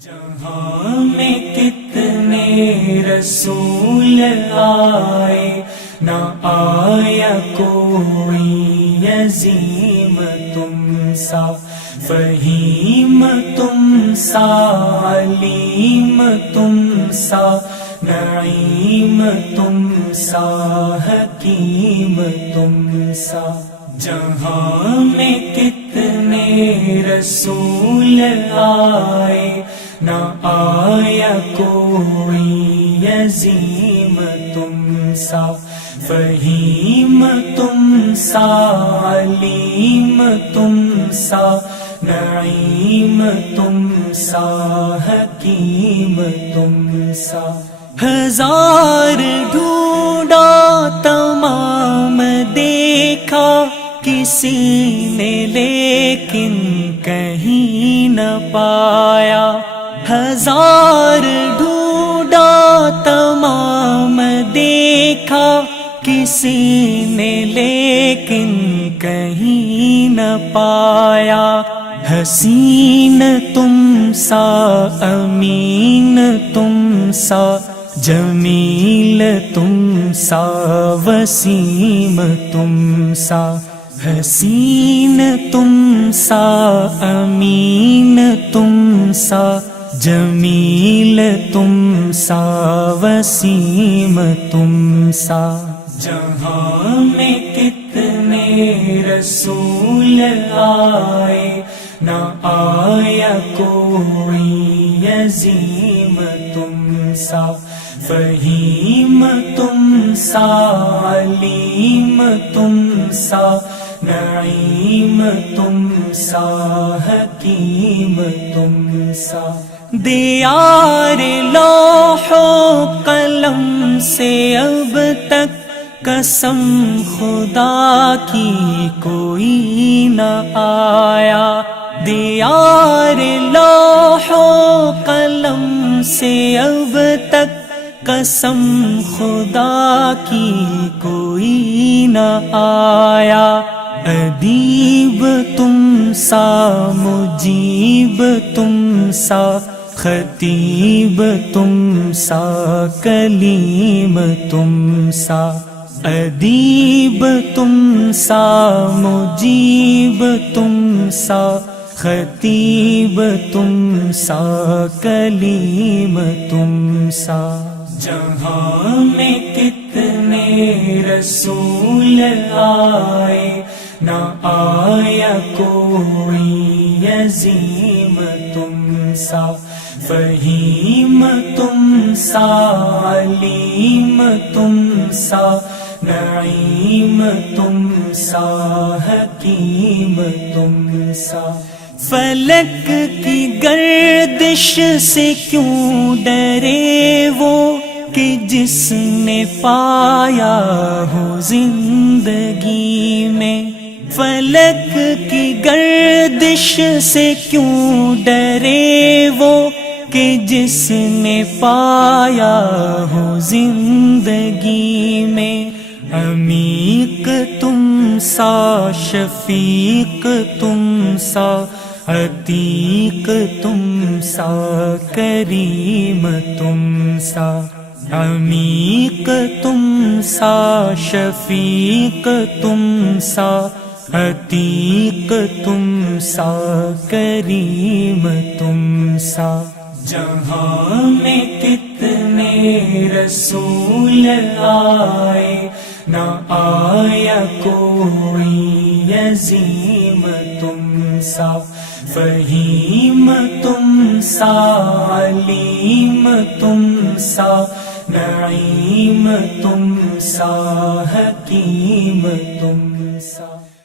جہاں میں کتنے رسول آئے، نہ آیا کوئی عظیم تم سا، فہیم تم سا، علیم تم سا، نعیم تم سا، حکیم تم سا۔ جہاں میں کتنے رسول آئے، نہ آیا کوئی عظیم تم سا، فہیم تم سا، علیم تم سا، نعیم تم سا، حکیم تم سا۔ ہزار ڈھونڈا تمام دیکھا کسی نے، لیکن کہیں نہ پایا۔ ہزار ڈھونڈا تمام دیکھا کسی نے، لیکن کہیں نہ پایا۔ حسین تم سا، امین تم سا، جمیل تم سا، وسیم تم سا۔ حسین تم سا، امین تم سا، جمیل تم سا، وسیم تم سا۔ جہاں میں کتنے رسول آئے، نہ آیا کوئی عظیم تم سا، فہیم تم سا، علیم تم سا، نعیم تم سا، حکیم تم سا۔ دیار لوح و قلم سے اب تک قسم خدا کی کوئی نہ آیا۔ دیار لوح و قلم سے اب تک قسم خدا کی کوئی نہ آیا۔ ادیب تم سا، مجیب تم سا، خطیب تم سا، کلیم تم سا۔ ادیب تم سا، مجیب تم سا، خطیب تم سا، کلیم تم سا۔ جہاں میں کتنے رسول آئے، نہ آیا کوئی عظیم تم سا، فہیم تم سا، علیم تم سا، نعیم تم سا، حکیم تم سا۔ فلک کی گردش سے کیوں ڈرے وہ، کہ جس نے پایا ہو زندگی میں۔ فلک کی گردش سے کیوں ڈرے وہ، کہ جس نے پایا ہو زندگی میں۔ عمیق تم سا، شفیق تم سا، عتیق تم سا، کریم تم سا۔ عمیق تم سا، شفیق تم سا، عتیق تم سا، کریم تم سا۔ جہاں میں کتنے رسول آئے، نہ آیا کوئی عظیم تم سا، فہیم تم سا، علیم تم سا، نعیم تم سا، حکیم تم سا۔